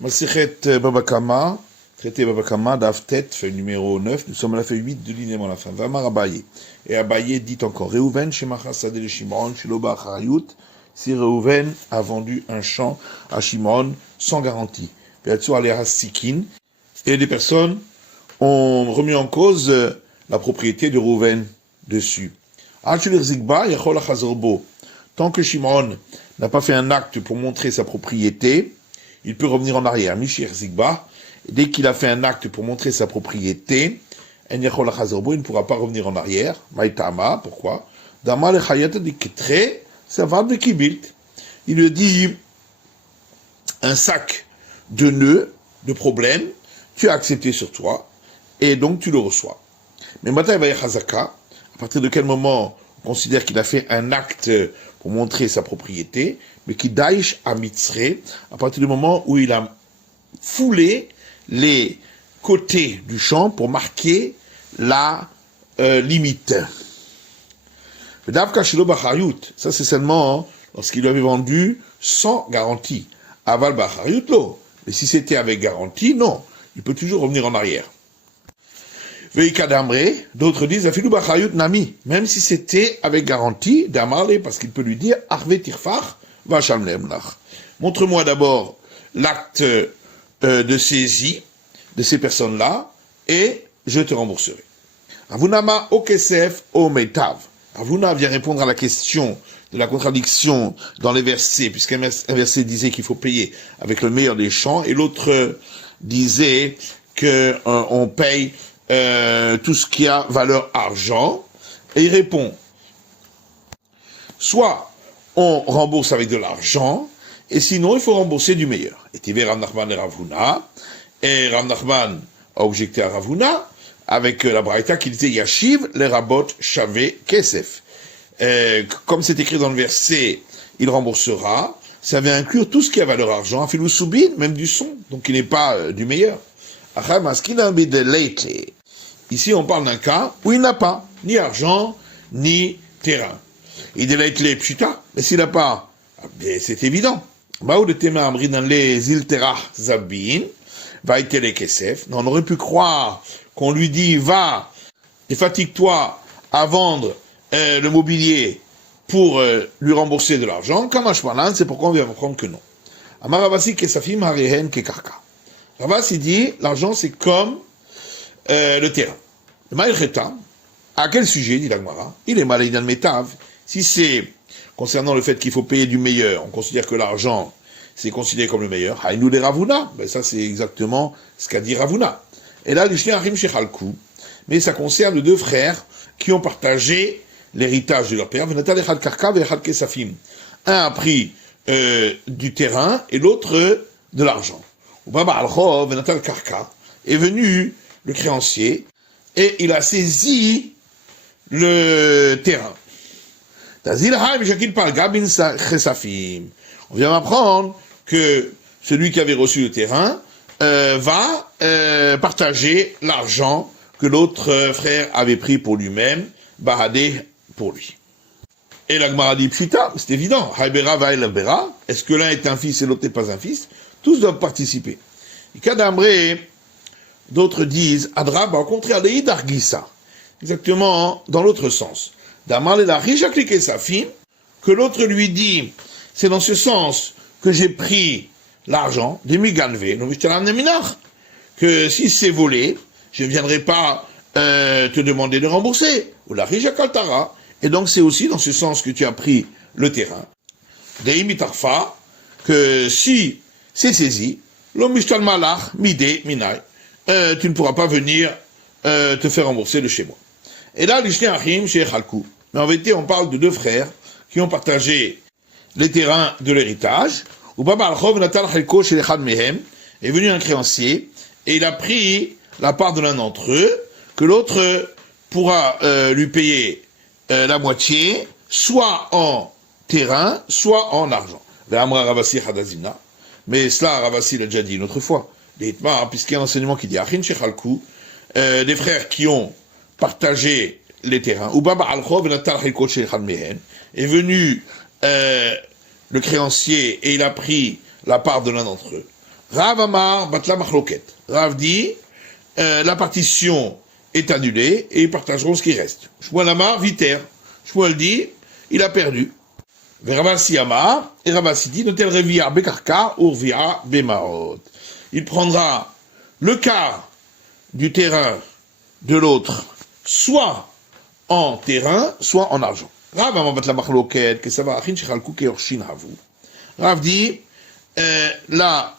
Masechet Baba Kama, traité Baba Kama, d'Aftet, feuille numéro 9, nous sommes à la feuille 8 de l'inément à la fin. Vamar Abaye. Et Abaye dit encore, Reuven, Shemacha Sadeh Shimron, Shiloba Harayut, si Reuven a vendu un champ à Shimron sans garantie. Beatsou Alera Sikin, et des personnes ont remis en cause la propriété de Reuven dessus. Achulir Zigba, Yachol Achazorbo. Tant que Shimron n'a pas fait un acte pour montrer sa propriété, il peut revenir en arrière. Mishir Zigba, dès qu'il a fait un acte pour montrer sa propriété, il ne pourra pas revenir en arrière. Maïtama, pourquoi? Dama le Chayat de Ketre, ça va de Kibilt. Il lui dit un sac de nœuds, de problèmes, tu as accepté sur toi, et donc tu le reçois. Mais maintenant, il va y avoir Chazaka. À partir de quel moment on considère qu'il a fait un acte pour montrer sa propriété, mais qui daïch à Mitzre, à partir du moment où il a foulé les côtés du champ pour marquer la limite. Ça c'est seulement lorsqu'il avait vendu sans garantie. Aval Bacharut lo. Mais si c'était avec garantie, non. Il peut toujours revenir en arrière. D'autres disent Afilou Bacharut Nami. Même si c'était avec garantie, d'Amarle, parce qu'il peut lui dire Arve Tirfach, Vacham Lemnach. Montre-moi d'abord l'acte de saisie de ces personnes-là et je te rembourserai. Avunama Okesef Ometav. Avuna vient répondre à la question de la contradiction dans les versets, puisqu'un verset disait qu'il faut payer avec le meilleur des champs et l'autre disait que on paye tout ce qui a valeur argent. Et il répond, soit on rembourse avec de l'argent, et sinon il faut rembourser du meilleur. Et Tivé Rav Nachman et Ravuna, et Rav Nachman a objecté à Ravuna, avec la Braïta qui disait Yashiv, les rabot, Shavé, Kesef. Comme c'est écrit dans le verset, il remboursera, ça va inclure tout ce qui a valeur argent, Afilou Soubin, même du son, donc il n'est pas du meilleur. Ici, on parle d'un cas où il n'a pas ni argent, ni terrain. Il délaite les pchita, mais s'il n'a pas, c'est évident. Baou de Tema Amri dans les Iltera Zabin, va être les Kesef. Non, on aurait pu croire qu'on lui dit, va et fatigue-toi à vendre le mobilier pour lui rembourser de l'argent. Kamash Malan, c'est pourquoi on vient apprendre que non. Amaravasi Kesafim Harehen Kekarka. Ravas, il dit, l'argent c'est comme le terrain. Le Maïreta, à quel sujet, dit l'Agmara? Il est malin dans le métav. Si c'est concernant le fait qu'il faut payer du meilleur, on considère que l'argent, c'est considéré comme le meilleur. Haïnou les Ravuna, ben ça c'est exactement ce qu'a dit Ravuna. Et là, l'Ishné Harim Shechalkou, mais ça concerne deux frères qui ont partagé l'héritage de leur père. Venatal Echad Karka ve Echad Kesafim. Un a pris du terrain et l'autre de l'argent. Baba Alchov, Venatal Karka, est venu le créancier et il a saisi le terrain. On vient m'apprendre que celui qui avait reçu le terrain va partager l'argent que l'autre frère avait pris pour lui-même, Bahadé pour lui. Et la Gemara dit Pshita, c'est évident, Haibera va Elabera, est-ce que l'un est un fils et l'autre n'est pas un fils? Tous doivent participer. Et Kadamré, d'autres disent Adraba, au contraire, des Dargissa, exactement dans l'autre sens. Damar la riche a cliqué sa fille, que l'autre lui dit, c'est dans ce sens que j'ai pris l'argent, que si c'est volé, je ne viendrai pas te demander de rembourser. Ou la riche a kaltara, et donc c'est aussi dans ce sens que tu as pris le terrain. Deimitarfa, que si c'est saisi, l'omishtal malach, midé, minay, tu ne pourras pas venir te faire rembourser de chez moi. Et là, l'Ishné Achim, chez Chalkou. Mais en vérité, on parle de deux frères qui ont partagé les terrains de l'héritage. Où Baba Alchov Natal Chalko chez Echad Mehem est venu un créancier et il a pris la part de l'un d'entre eux que l'autre pourra lui payer la moitié, soit en terrain, soit en argent. L'Amra Ravasi Hadazimna. Mais cela, Ravasi l'a déjà dit une autre fois. Puisqu'il y a un enseignement qui dit Achin Shechalkou, des frères qui ont partagé les terrains, ou Baba Alchov Natal Chalko chez Echad Mehem est venu le créancier et il a pris la part de l'un d'entre eux. Rav Amar Batla Machloket. Rav dit, la partition est annulée et ils partageront ce qui reste. Shmuel Amar Viter. Shmuel dit, il a perdu. Ravasi Amar, et Ravasi dit, Notel Revia Bekarka ou Revia Bemaot. Il prendra le quart du terrain de l'autre, soit en terrain, soit en argent. Rav Amar Batla Machloket, que ça va Achin Shechalku Keorshin Havu. Rav dit, la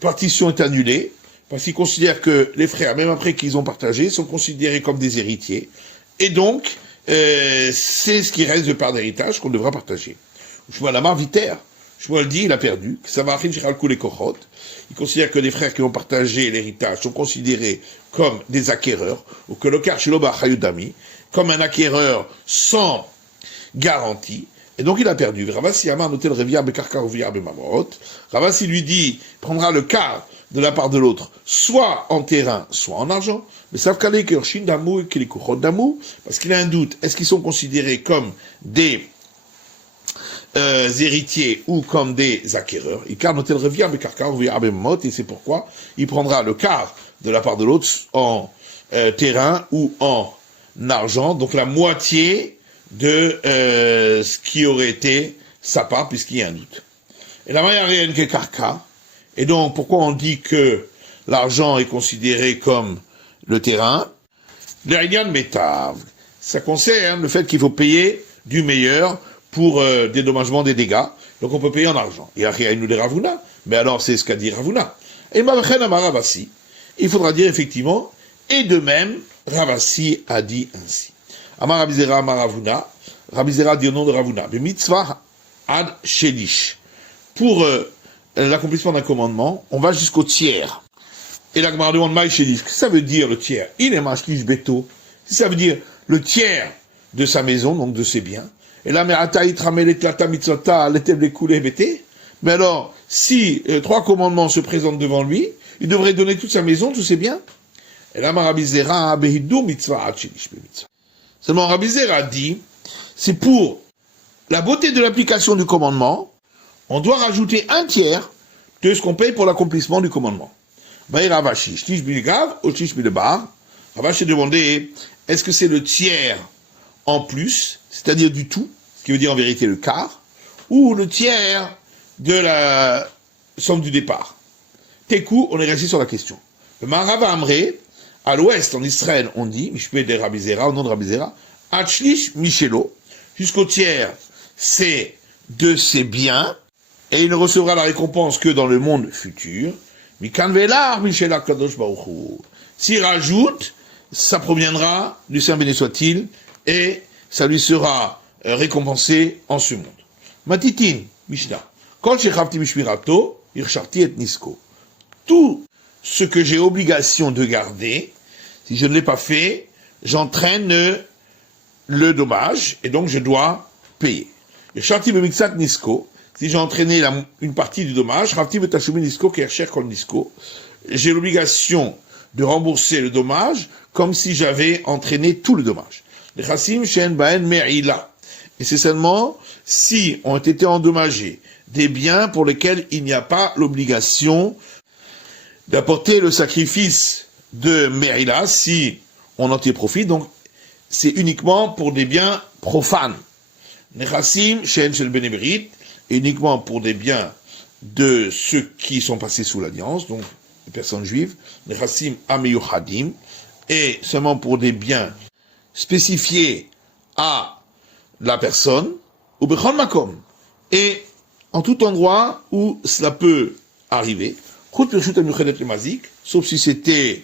partition est annulée, parce qu'il considère que les frères, même après qu'ils ont partagé, sont considérés comme des héritiers. Et donc, c'est ce qui reste de part d'héritage qu'on devra partager. Shmuel Amar Viter. Shmuel dit, il a perdu. Ça va Achin Shechalku les Kochot. Il considère que les frères qui ont partagé l'héritage sont considérés comme des acquéreurs, ou que le Kar Shelo B'Achayudami, comme un acquéreur sans garantie. Et donc il a perdu. Ravasi Amar Notel Revia Bekarka ou Via Bemamot. Ravasi lui dit, prendra le quart de la part de l'autre, soit en terrain, soit en argent. Mais savent qu'Alé Kershin Damou et Kelikuchot Damou, parce qu'il a un doute, est-ce qu'ils sont considérés comme des héritiers ou comme des acquéreurs? Il car Notel Revia Bekarka ou Via Bemamot, et c'est pourquoi il prendra le quart de la part de l'autre en terrain ou en argent, donc la moitié de ce qui aurait été sa part, puisqu'il y a un doute. Et la manière réelle que Karka, et donc pourquoi on dit que l'argent est considéré comme le terrain? L'Arigan Metav, ça concerne le fait qu'il faut payer du meilleur pour dédommagement des dégâts, donc on peut payer en argent. Il y a rien nous les Ravuna, mais alors c'est ce qu'a dit Ravuna. Et Mavchen Amar Ravasi, il faudra dire effectivement, et de même, Ravasi a dit ainsi. Amar Rabizera Amar Ravuna, Rabizera dit au nom de Ravuna, mitzvah ad shelish. Pour l'accomplissement d'un commandement, on va jusqu'au tiers. Et la Gemara demande maï shelish. Qu'est-ce que ça veut dire le tiers? Il est mashlish beto. Ça veut dire le tiers de sa maison, donc de ses biens. Et là, mais mais alors, si 3 commandements se présentent devant lui, il devrait donner toute sa maison, tous ses biens. Et là, Rabizera behidu mitzvah ad shelish bemitzvah. Seulement, Rabbi Zera dit, c'est pour la beauté de l'application du commandement, on doit rajouter un tiers de ce qu'on paye pour l'accomplissement du commandement. Ravashi a demandé, est-ce que c'est le tiers en plus, c'est-à-dire du tout, ce qui veut dire en vérité le quart, ou le tiers de la somme du départ? Tekou, on est resté sur la question. Le Marava Amré, à l'ouest, en Israël, on dit, Mishpé de Rabbi Zera, au nom de Rabbi Zera, Achlish Michelo, jusqu'au tiers, c'est de ses biens, et il ne recevra la récompense que dans le monde futur. Mikanvelar Michela Kadosh Baruchu. S'il rajoute, ça proviendra du Saint béni soit-il, et ça lui sera récompensé en ce monde. Matitin, Mishnah. Kol shechavti mishmirato, ircharti et nisko. Tout ce que j'ai obligation de garder, si je ne l'ai pas fait, j'entraîne le dommage, et donc je dois payer. Et Sharti b'mixat nisko, si j'ai entraîné une partie du dommage, Sharti b'tashumi nisko kersher kol nisko, j'ai l'obligation de rembourser le dommage comme si j'avais entraîné tout le dommage. Les chassim shen baen me'ila. Et c'est seulement si ont été endommagés des biens pour lesquels il n'y a pas l'obligation d'apporter le sacrifice de Me'ila si on en tire profit, donc c'est uniquement pour des biens profanes. Nechassim, Shen Shel Beneberit, uniquement pour des biens de ceux qui sont passés sous l'alliance, donc les personnes juives. Nechassim Ameyuchadim, et seulement pour des biens spécifiés à la personne, ou Bechon Makom, et en tout endroit où cela peut arriver. Sauf si c'était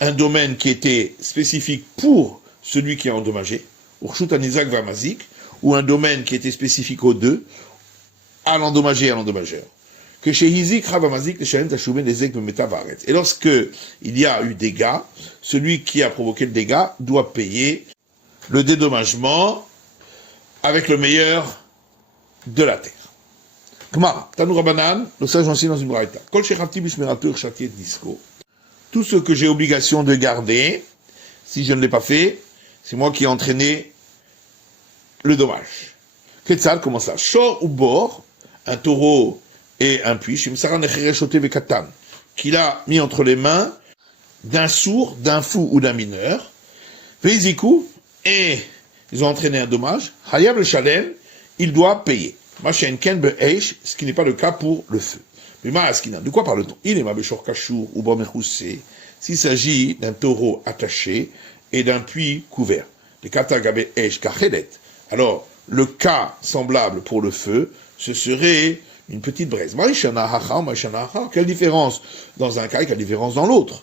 un domaine qui était spécifique pour celui qui est endommagé, ou un domaine qui était spécifique aux deux, à l'endommagé et à l'endommageur. Que chez Hizik, et lorsque il y a eu dégâts, celui qui a provoqué le dégât doit payer le dédommagement avec le meilleur de la terre. Gemara, Tanu Rabanan, le sage enseigne dans une braïta. Kol shechavti b'shmirato irshati et nisko. Tout ce que j'ai obligation de garder, si je ne l'ai pas fait, c'est moi qui ai entraîné le dommage. Ketzad, comment ça? Shor ou bor, un taureau et un puits, qu'il a mis entre les mains d'un sourd, d'un fou ou d'un mineur, et ils ont entraîné un dommage, Hayab le Shalem, il doit payer. Ce qui n'est pas le cas pour le feu. De quoi parle-t-on? Il est Mabeshor Kashour ou Bomechoussé, s'il s'agit d'un taureau attaché et d'un puits couvert. Les Katagabe Eish Kachelet. Alors, le cas semblable pour le feu, ce serait une petite braise. Quelle différence dans un cas et quelle différence dans l'autre?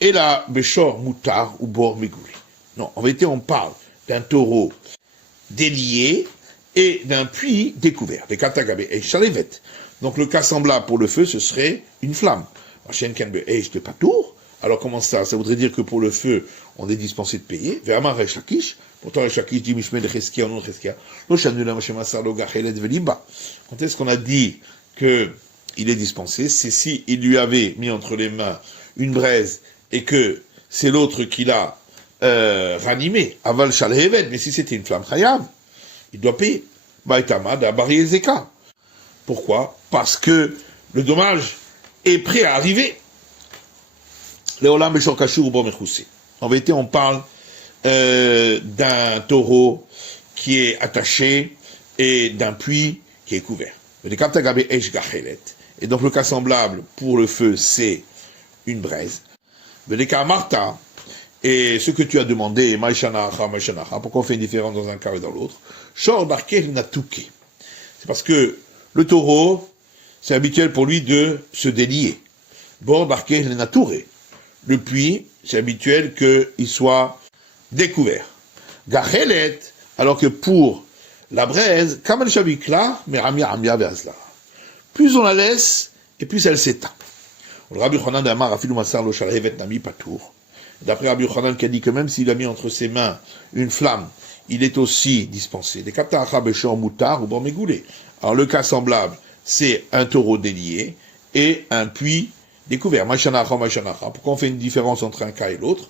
Et là, Beshor Moutar ou Bor Megouli. Non, en vérité, on parle d'un taureau délié et d'un puits découvert. Les Katagabe Eish Shalevet. Donc le cas semblable pour le feu, ce serait une flamme. De patour. Alors comment ça? Ça voudrait dire que pour le feu, on est dispensé de payer. Verma Rechakish. Pourtant Rechakish dit Mishme de Cheskia ou non Cheskia. Quand est-ce qu'on a dit que il est dispensé? C'est si il lui avait mis entre les mains une braise et que c'est l'autre qui l'a ranimé. Aval Shalhevet. Mais si c'était une flamme Chayam, il doit payer. Baitama da Bari Ezeka. Pourquoi? Parce que le dommage est prêt à arriver. En vérité, on parle d'un taureau qui est attaché et d'un puits qui est couvert. Et donc le cas semblable pour le feu, c'est une braise. Et ce que tu as demandé, pourquoi on fait une différence dans un cas et dans l'autre? C'est parce que le taureau, c'est habituel pour lui de se délier. Le puits, c'est habituel qu'il soit découvert. Gachelet, alors que pour la braise, plus on la laisse, et plus elle s'éteint. D'après Rabbi Yochanan qui a dit que même s'il a mis entre ses mains une flamme, il est aussi dispensé. Alors le cas semblable, c'est un taureau délié et un puits découvert. Pourquoi on fait une différence entre un cas et l'autre?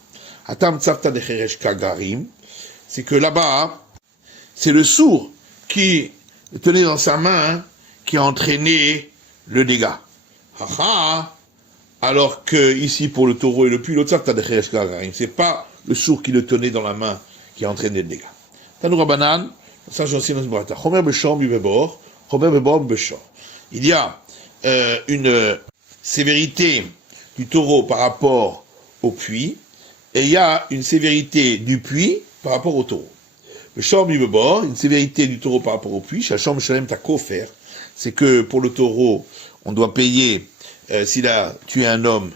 C'est que là-bas, c'est le sourd qui tenait dans sa main qui a entraîné le dégât. Alors que ici pour le taureau et le puits, l'autre c'est pas le sourd qui le tenait dans la main qui a entraîné le dégât. Tanoura Banan, ça j'en sais dans ce brata. Il y a une sévérité du taureau par rapport au puits, et il y a une sévérité du puits par rapport au taureau. Le shor bibebor, une sévérité du taureau par rapport au puits, shachom shalem ta kofer, c'est que pour le taureau, on doit payer, s'il a tué un homme,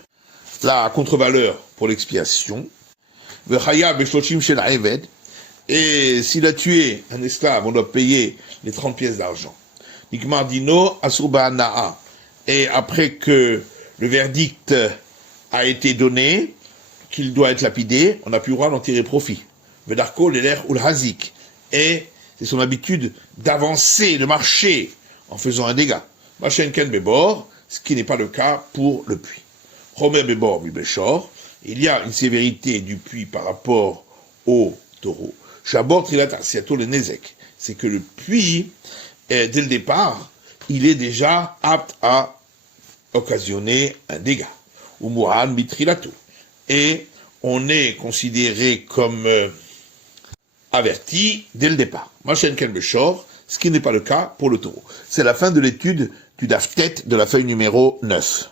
la contre-valeur pour l'expiation. Et s'il a tué un esclave, on doit payer les 30 pièces d'argent. Nikmar dino asurba naa. Et après que le verdict a été donné, qu'il doit être lapidé, on n'a plus le droit d'en tirer profit. Vedarko l'eler ou hazik. Et c'est son habitude d'avancer, de marcher en faisant un dégât. Machen ken bebor, ce qui n'est pas le cas pour le puits. Romer bebor mi beshor. Il y a une sévérité du puits par rapport au taureau. Shabor trilat arsiato le nezek. C'est que le puits, dès le départ, il est déjà apte à occasionner un dégât. Ou mu'an mitrilato. Et on est considéré comme averti dès le départ. Machen ken beshor, ce qui n'est pas le cas pour le taureau. C'est la fin de l'étude du daf tête de la feuille numéro 9.